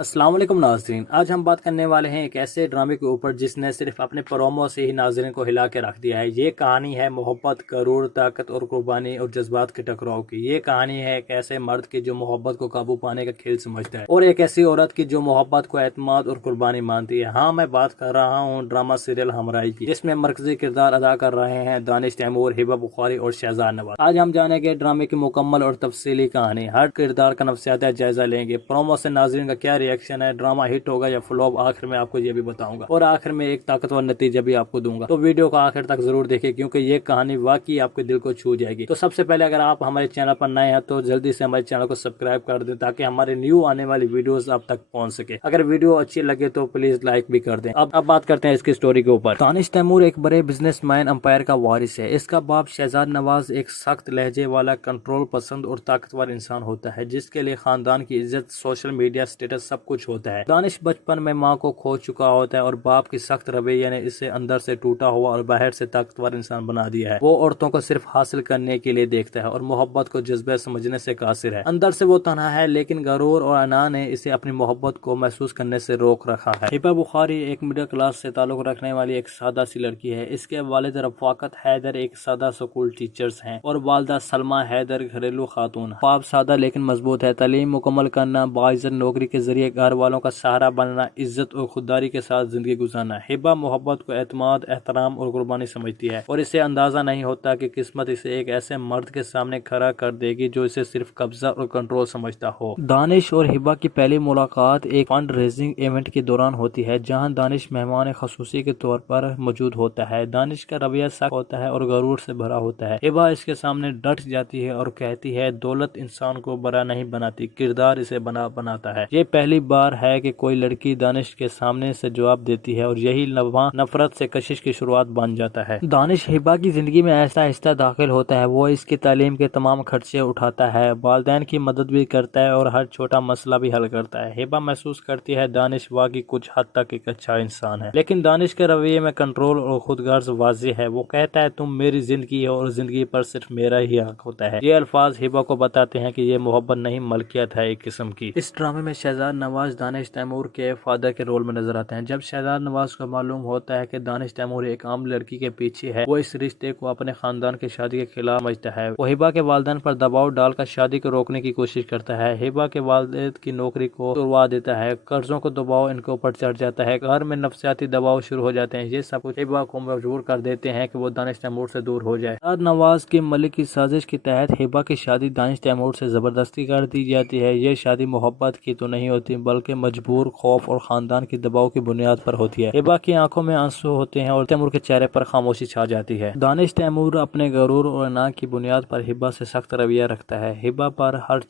السلام علیکم ناظرین، آج ہم بات کرنے والے ہیں ایک ایسے ڈرامے کے اوپر جس نے صرف اپنے پرومو سے ہی ناظرین کو ہلا کے رکھ دیا ہے۔ یہ کہانی ہے محبت، غرور، طاقت اور قربانی اور جذبات کے ٹکراؤ کی۔ یہ کہانی ہے ایک ایسے مرد کی جو محبت کو قابو پانے کا کھیل سمجھتا ہے اور ایک ایسی عورت کی جو محبت کو اعتماد اور قربانی مانتی ہے۔ ہاں، میں بات کر رہا ہوں ڈرامہ سیریل ہمراہی کی، جس میں مرکزی کردار ادا کر رہے ہیں دانش تیمور، ہبہ بخاری اور شہزاد نواز۔ آج ہم جانیں گے ڈرامے کی مکمل اور تفصیلی کہانی، ہر کردار کا نفسیاتی جائزہ لیں گے، پرومو سے ناظرین کا کیا ریئیکشن ہے، ڈرامہ ہٹ ہوگا یا فلوپ، آخر میں آپ کو یہ بھی بتاؤں گا اور آخر میں ایک طاقتور نتیجہ بھی آپ کو دوں گا۔ تو ویڈیو کو آخر تک ضرور دیکھیں کیونکہ یہ کہانی واقعی آپ کے دل کو چھو جائے گی۔ تو سب سے پہلے اگر آپ ہمارے چینل پر نئے ہیں تو جلدی سے ہمارے چینل کو سبسکرائب کر دیں تاکہ ہمارے نیو آنے والی ویڈیوز آپ تک پہنچ سکے۔ اگر ویڈیو اچھی لگے تو پلیز لائک بھی کر دیں۔ اب بات کرتے ہیں اس کی سٹوری کے اوپر۔ دانش تیمور ایک بڑے بزنس مین امپائر کا وارث ہے۔ اس کا باپ شہزاد نواز ایک سخت لہجے والا، کنٹرول پسند اور طاقتور انسان ہوتا ہے جس کے لیے خاندان کی عزت، سوشل میڈیا سٹیٹس سب کچھ ہوتا ہے۔ دانش بچپن میں ماں کو کھو چکا ہوتا ہے اور باپ کی سخت رویے نے اسے اندر سے ٹوٹا ہوا اور باہر سے طاقتور انسان بنا دیا ہے۔ وہ عورتوں کو صرف حاصل کرنے کے لیے دیکھتا ہے اور محبت کو جذبہ سمجھنے سے قاصر ہے۔ اندر سے وہ تنہا ہے لیکن غرور اور انا نے اسے اپنی محبت کو محسوس کرنے سے روک رکھا ہے۔ ہبہ بخاری ایک مڈل کلاس سے تعلق رکھنے والی ایک سادہ سی لڑکی ہے۔ اس کے والد رفاقت حیدر ایک سادہ سکول ٹیچرز ہیں اور والدہ سلمہ حیدر گھریلو خاتون۔ باپ سادہ لیکن مضبوط ہے۔ تعلیم مکمل کرنا، باعزت نوکری کے ذریعے گھر والوں کا سہارا بننا، عزت اور خودداری کے ساتھ زندگی گزارنا۔ ہبہ محبت کو اعتماد، احترام اور قربانی سمجھتی ہے اور اسے اندازہ نہیں ہوتا کہ قسمت اسے ایک ایسے مرد کے سامنے کھڑا کر دے گی جو اسے صرف قبضہ اور کنٹرول سمجھتا ہو۔ دانش اور ہبہ کی پہلی ملاقات ایک فنڈ ریزنگ ایونٹ کے دوران ہوتی ہے جہاں دانش مہمان خصوصی کے طور پر موجود ہوتا ہے۔ دانش کا رویہ سخت ہوتا ہے اور غرور سے بھرا ہوتا ہے۔ ہبہ اس کے سامنے ڈٹ جاتی ہے اور کہتی ہے دولت انسان کو بڑا نہیں بناتی، کردار اسے بناتا ہے۔ یہ پہلی بار ہے کہ کوئی لڑکی دانش کے سامنے سے جواب دیتی ہے اور یہی لمحہ نفرت سے کشش کی شروعات بن جاتا ہے۔ دانش ہبہ کی زندگی میں آہستہ آہستہ داخل ہوتا ہے۔ وہ اس کی تعلیم کے تمام خرچے اٹھاتا ہے، والدین کی مدد بھی کرتا ہے اور ہر چھوٹا مسئلہ بھی حل کرتا ہے۔ ہبہ محسوس کرتی ہے دانش واقعی کچھ حد تک ایک اچھا انسان ہے، لیکن دانش کے رویے میں کنٹرول اور خود غرض واضح ہے۔ وہ کہتا ہے تم میری زندگی ہو اور زندگی پر صرف میرا ہی حق ہوتا ہے۔ یہ الفاظ ہبہ کو بتاتے ہیں کہ یہ محبت نہیں ملکیت ہے ایک قسم کی۔ اس ڈرامے میں شہزاد نواز دانش تیمور کے فادر کے رول میں نظر آتے ہیں۔ جب شہزاد نواز کو معلوم ہوتا ہے کہ دانش تیمور ایک عام لڑکی کے پیچھے ہے، وہ اس رشتے کو اپنے خاندان کی شادی کے خلاف سمجھتا ہے۔ وہ ہبہ کے والدین پر دباؤ ڈال کر شادی کو روکنے کی کوشش کرتا ہے۔ ہبہ کے والد کی نوکری کو توڑوا دیتا ہے، قرضوں کو دباؤ ان کے اوپر چڑھ جاتا ہے، گھر میں نفسیاتی دباؤ شروع ہو جاتے ہیں۔ یہ سب کچھ ہبہ کو مجبور کر دیتے ہیں کہ وہ دانش تیمور سے دور ہو جائے۔ شہزاد نواز کے ملک کی سازش کے تحت ہبہ کی شادی دانش تیمور سے زبردستی کر دی جاتی ہے۔ یہ شادی محبت کی تو نہیں ہوتی بلکہ مجبور، خوف اور خاندان کی دباؤ کی بنیاد پر ہوتی ہے۔ ہبہ کی آنکھوں میں آنسو ہوتے ہیں اور تیمور کے چہرے پر خاموشی چھا جاتی ہے۔ دانش تیمور اپنے غرور اور انا کی بنیاد پر ہبہ سے سخت رویہ رکھتا ہے۔ ہبہ ہر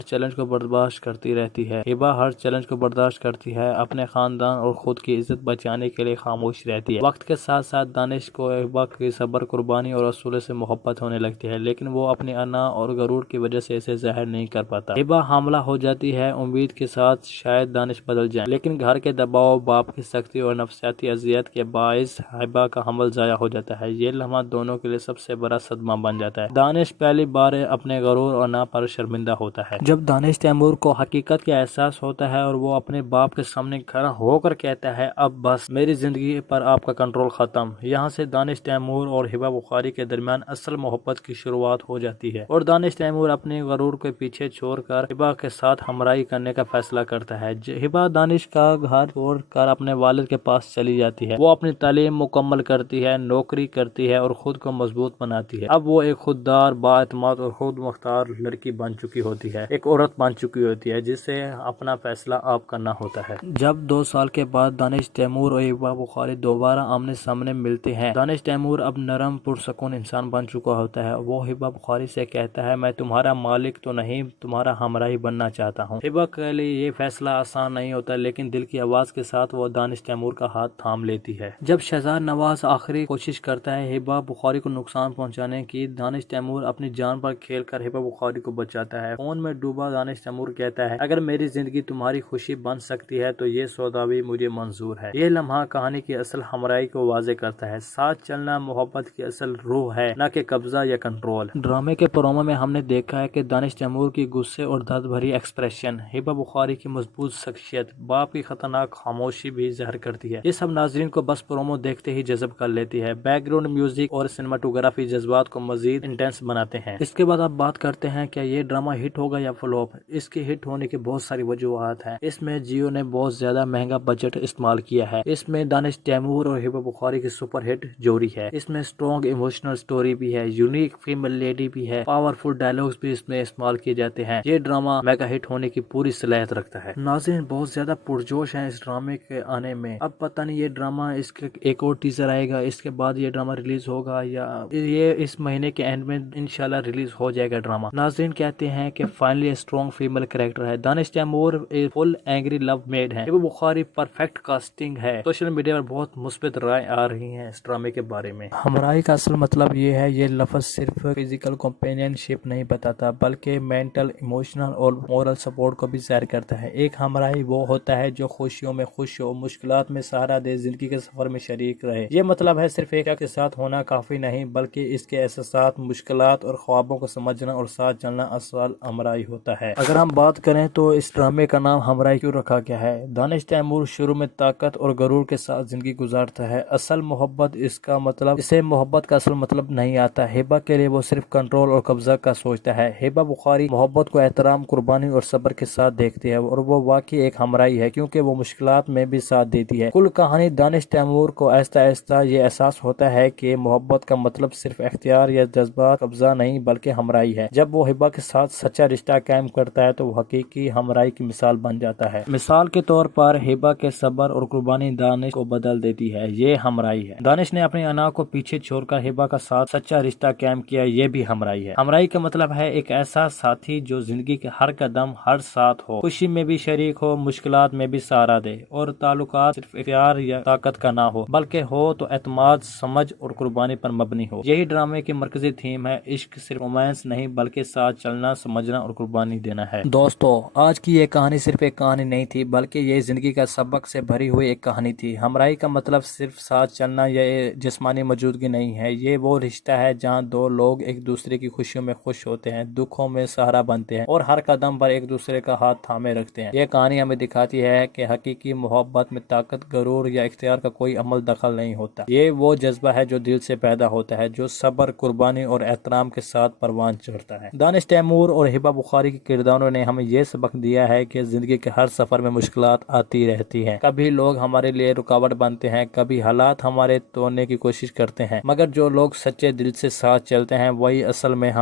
چیلنج کو برداشت کرتی رہتی ہے۔ ہبہ ہر چیلنج کو برداشت کرتی ہے، اپنے خاندان اور خود کی عزت بچانے کے لیے خاموش رہتی ہے۔ وقت کے ساتھ ساتھ دانش کو ہبہ کی صبر، قربانی اور اصولوں سے محبت ہونے لگتی ہے، لیکن وہ اپنی انا اور غرور کی وجہ سے اسے ظاہر نہیں کر پاتا۔ ہبہ حاملہ ہو جاتی ہے، امید کے ساتھ شاید دانش بدل جائے، لیکن گھر کے دباؤ، باپ کی سختی اور نفسیاتی اذیت کے باعث ہبہ کا حمل ضائع ہو جاتا ہے۔ یہ لمحہ دونوں کے لیے سب سے بڑا صدمہ بن جاتا ہے۔ دانش پہلی بار اپنے غرور اور انا پر شرمندہ ہوتا ہے۔ جب دانش تیمور کو حقیقت کا احساس ہوتا ہے اور وہ اپنے باپ کے سامنے کھڑا ہو کر کہتا ہے اب بس، میری زندگی پر آپ کا کنٹرول ختم، یہاں سے دانش تیمور اور ہبہ بخاری کے درمیان اصل محبت کی شروعات ہو جاتی ہے اور دانش تیمور اپنے غرور کے پیچھے چھوڑ کر ہبہ کے ساتھ ہمراہی کرنے کا فیصلہ کرتا ہے۔ ہبہ دانش کا گھر چھوڑ کر اپنے والد کے پاس چلی جاتی ہے۔ وہ اپنی تعلیم مکمل کرتی ہے، نوکری کرتی ہے اور خود کو مضبوط بناتی ہے۔ اب وہ ایک خوددار، بااعتماد اور خود مختار لڑکی بن چکی ہوتی ہے، ایک عورت بن چکی ہوتی ہے جسے اپنا فیصلہ آپ کرنا ہوتا ہے۔ جب 2 سال کے بعد دانش تیمور اور ہبہ بخاری دوبارہ آمنے سامنے ملتے ہیں، دانش تیمور اب نرم، پرسکون انسان بن چکا ہوتا ہے۔ وہ ہبہ بخاری سے کہتا ہے میں تمہارا مالک تو نہیں، تمہارا ہمراہی بننا چاہتا ہوں۔ ہبہ کے لیے یہ فیصلہ آسان نہیں ہوتا، لیکن دل کی آواز کے ساتھ وہ دانش تیمور کا ہاتھ تھام لیتی ہے۔ جب شہزاد نواز آخری کوشش کرتا ہے ہبہ بخاری کو نقصان پہنچانے کی، دانش تیمور اپنی جان پر کھیل کر ہبہ بخاری کو بچاتا ہے۔ خون میں ڈوبا دانش تیمور کہتا ہے اگر میری زندگی تمہاری خوشی بن سکتی ہے تو یہ سودا بھی مجھے منظور ہے۔ یہ لمحہ کہانی کی اصل ہمراہی کو واضح کرتا ہے۔ ساتھ چلنا محبت کی اصل روح ہے، نہ کہ قبضہ یا کنٹرول۔ ڈرامے کے پرومو میں ہم نے دیکھا ہے کہ دانش تیمور کی غصے اور درد بھری ایکسپریشن، ہبہ بخاری بخاری کی مضبوط شخصیت، باپ کی خطرناک خاموشی بھی ظاہر کرتی ہے۔ یہ سب ناظرین کو بس پرومو دیکھتے ہی جذب کر لیتی ہے۔ بیک گراؤنڈ میوزک اور سنیماٹوگرافی جذبات کو مزید انٹینس بناتے ہیں۔ اس کے بعد آپ بات کرتے ہیں کہ یہ ڈرامہ ہٹ ہوگا یا فلوپ۔ اس کے ہٹ ہونے کی بہت ساری وجوہات ہیں۔ اس میں جیو نے بہت زیادہ مہنگا بجٹ استعمال کیا ہے۔ اس میں دانش تیمور اور ہبہ بخاری کی سپر ہٹ جوڑی ہے۔ اس میں اسٹرانگ ایموشنل سٹوری بھی ہے، یونیک فیمل لیڈی بھی ہے، پاورفل ڈائلاگز بھی اس میں استعمال کیے جاتے ہیں۔ یہ ڈرامہ میگا ہٹ ہونے کی پوری صلاحیت رکھتا ہے۔ ناظرین بہت زیادہ پرجوش ہیں اس ڈرامے کے آنے میں۔ اب پتہ نہیں یہ ڈرامہ، اس کے ایک اور ٹیزر آئے گا، اس کے بعد یہ ڈرامہ ریلیز ہوگا یا یہ اس مہینے کے اینڈ میں انشاءاللہ ریلیز ہو جائے گا ڈرامہ۔ ناظرین کہتے ہیں کہ فائنلی اسٹرانگ فیمل کریکٹر ہے۔ دانش تیمور فل اینگری لو میڈ ہے۔ ہبہ بخاری پرفیکٹ کاسٹنگ ہے۔ سوشل میڈیا پر بہت مثبت رائے آ رہی ہیں اس ڈرامے کے بارے میں۔ ہمراہی کا اصل مطلب یہ ہے، یہ لفظ صرف فزیکل کمپینین شپ نہیں بتاتا بلکہ مینٹل، ایموشنل اور مورل سپورٹ کو بھی ظاہر کرتا ہے۔ ایک ہمراہی وہ ہوتا ہے جو خوشیوں میں خوش ہو، مشکلات میں سہارا دے، زندگی کے سفر میں شریک رہے۔ یہ مطلب ہے صرف ایک کے ساتھ ہونا کافی نہیں بلکہ اس کے احساسات، مشکلات اور خوابوں کو سمجھنا اور ساتھ چلنا اصل ہمراہی ہوتا ہے۔ اگر ہم بات کریں تو اس ڈرامے کا نام ہمراہی کیوں رکھا گیا ہے؟ دانش تیمور شروع میں طاقت اور غرور کے ساتھ زندگی گزارتا ہے۔ اصل محبت اسے محبت کا اصل مطلب نہیں آتا۔ ہبہ کے لیے وہ صرف کنٹرول اور قبضہ کا سوچتا ہے۔ ہبہ بخاری محبت کو احترام، قربانی اور صبر کے ساتھ دیکھتی ہے اور وہ واقعی ایک ہمراہی ہے کیونکہ وہ مشکلات میں بھی ساتھ دیتی ہے۔ کل کہانی دانش تیمور کو آہستہ آہستہ یہ احساس ہوتا ہے کہ محبت کا مطلب صرف اختیار یا جذبات قبضہ نہیں بلکہ ہمراہی ہے۔ جب وہ ہبہ کے ساتھ سچا رشتہ قائم کرتا ہے تو وہ حقیقی ہمراہی کی مثال بن جاتا ہے۔ مثال کے طور پر ہبہ کے صبر اور قربانی دانش کو بدل دیتی ہے۔ یہ ہمراہی ہے۔ دانش نے اپنی انا کو پیچھے چھوڑ کر ہبہ کا ساتھ سچا رشتہ قائم کیا، یہ بھی ہمراہی ہے۔ ہمراہی کا مطلب ہے ایک ایسا ساتھی جو زندگی کے ہر قدم، ہر ساتھ ہو، خوشی میں بھی شریک ہو، مشکلات میں بھی سہارا دے، اور تعلقات صرف اختیار یا طاقت کا نہ ہو بلکہ ہو تو اعتماد، سمجھ اور قربانی پر مبنی ہو۔ یہی ڈرامے کی مرکزی تھیم ہے۔ عشق صرف رومانس نہیں بلکہ ساتھ چلنا، سمجھنا اور قربانی دینا ہے۔ دوستو، آج کی یہ کہانی صرف ایک کہانی نہیں تھی بلکہ یہ زندگی کا سبق سے بھری ہوئی ایک کہانی تھی۔ ہمراہی کا مطلب صرف ساتھ چلنا یا جسمانی موجودگی نہیں ہے، یہ وہ رشتہ ہے جہاں دو لوگ ایک دوسرے کی خوشیوں میں خوش ہوتے ہیں، دکھوں میں سہارا بنتے ہیں اور ہر قدم پر ایک دوسرے کا ہاتھ تھامے رکھتے ہیں۔ یہ کہانی ہمیں دکھاتی ہے کہ حقیقی محبت میں طاقت، غرور یا اختیار کا کوئی عمل دخل نہیں ہوتا۔ یہ وہ جذبہ ہے جو دل سے پیدا ہوتا ہے، جو صبر، قربانی اور احترام کے ساتھ پروان چڑھتا ہے۔ دانش تیمور اور ہبہ بخاری کے کرداروں نے ہمیں یہ سبق دیا ہے کہ زندگی کے ہر سفر میں مشکلات آتی رہتی ہیں۔ کبھی لوگ ہمارے لیے رکاوٹ بنتے ہیں، کبھی حالات ہمارے توڑنے کی کوشش کرتے ہیں، مگر جو لوگ سچے دل سے ساتھ چلتے ہیں وہی اصل میں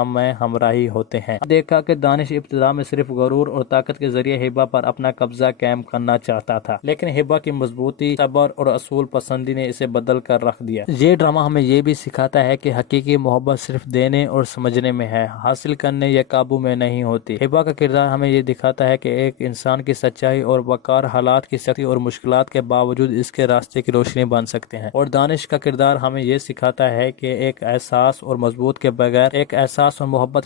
ہمراہی ہوتے ہیں۔ دیکھا کہ دانش ابتدا میں صرف غرور اور طاقت کے ذریعے ہبہ پر اپنا قبضہ قائم کرنا چاہتا تھا، لیکن ہبہ کی مضبوطی، صبر اور اصول پسندی نے اسے بدل کر رکھ دیا۔ یہ ڈرامہ ہمیں یہ بھی سکھاتا ہے کہ حقیقی محبت صرف دینے اور سمجھنے میں ہے، حاصل کرنے یا قابو میں نہیں ہوتی۔ ہبہ کا کردار ہمیں یہ دکھاتا ہے کہ ایک انسان کی سچائی اور وقار حالات کی سختی اور مشکلات کے باوجود اس کے راستے کی روشنی بن سکتے ہیں، اور دانش کا کردار ہمیں یہ سکھاتا ہے کہ ایک احساس اور محبت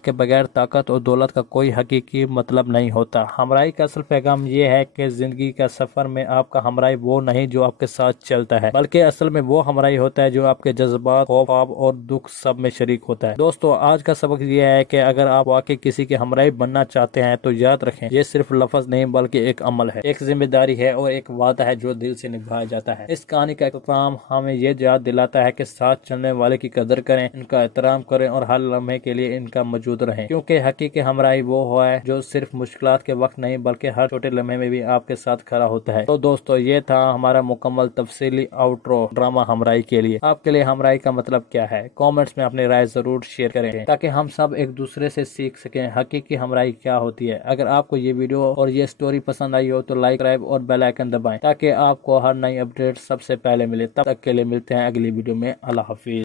کے بغیر طاقت اور دولت کا کوئی حقیقی مطلب نہیں ہوتا۔ ہمراہی کا اصل پیغام یہ ہے کہ زندگی کا سفر میں آپ کا ہمراہی وہ نہیں جو آپ کے ساتھ چلتا ہے بلکہ اصل میں وہ ہمراہی ہوتا ہے جو آپ کے جذبات، خواب اور دکھ سب میں شریک ہوتا ہے۔ دوستو، آج کا سبق یہ ہے کہ اگر آپ واقعی کسی کے ہمراہی بننا چاہتے ہیں تو یاد رکھیں، یہ صرف لفظ نہیں بلکہ ایک عمل ہے، ایک ذمہ داری ہے اور ایک وعدہ ہے جو دل سے نبھایا جاتا ہے۔ اس کہانی کا اختتام ہمیں یہ یاد دلاتا ہے کہ ساتھ چلنے والے کی قدر کریں، ان کا احترام کریں اور ہر لمحے کے لیے ان کا موجود رہیں، کیونکہ حقیقی ہمراہی وہ ہے جو صرف مشکلات کے وقت نہیں بلکہ ہر چھوٹے لمحے میں بھی آپ کے ساتھ کھڑا ہوتا ہے۔ تو دوستو، یہ تھا ہمارا مکمل تفصیلی آؤٹرو ڈرامہ ہمراہی کے لیے۔ آپ کے لیے ہمراہی کا مطلب کیا ہے؟ کامنٹس میں اپنی رائے ضرور شیئر کریں تاکہ ہم سب ایک دوسرے سے سیکھ سکیں حقیقی ہمراہی کیا ہوتی ہے۔ اگر آپ کو یہ ویڈیو اور یہ سٹوری پسند آئی ہو تو لائک، سبسکرائب اور بیل آئیکن دبائیں تاکہ آپ کو ہر نئی اپڈیٹ سب سے پہلے ملے۔ تب تک کے لیے ملتے ہیں اگلی ویڈیو میں۔ اللہ حافظ۔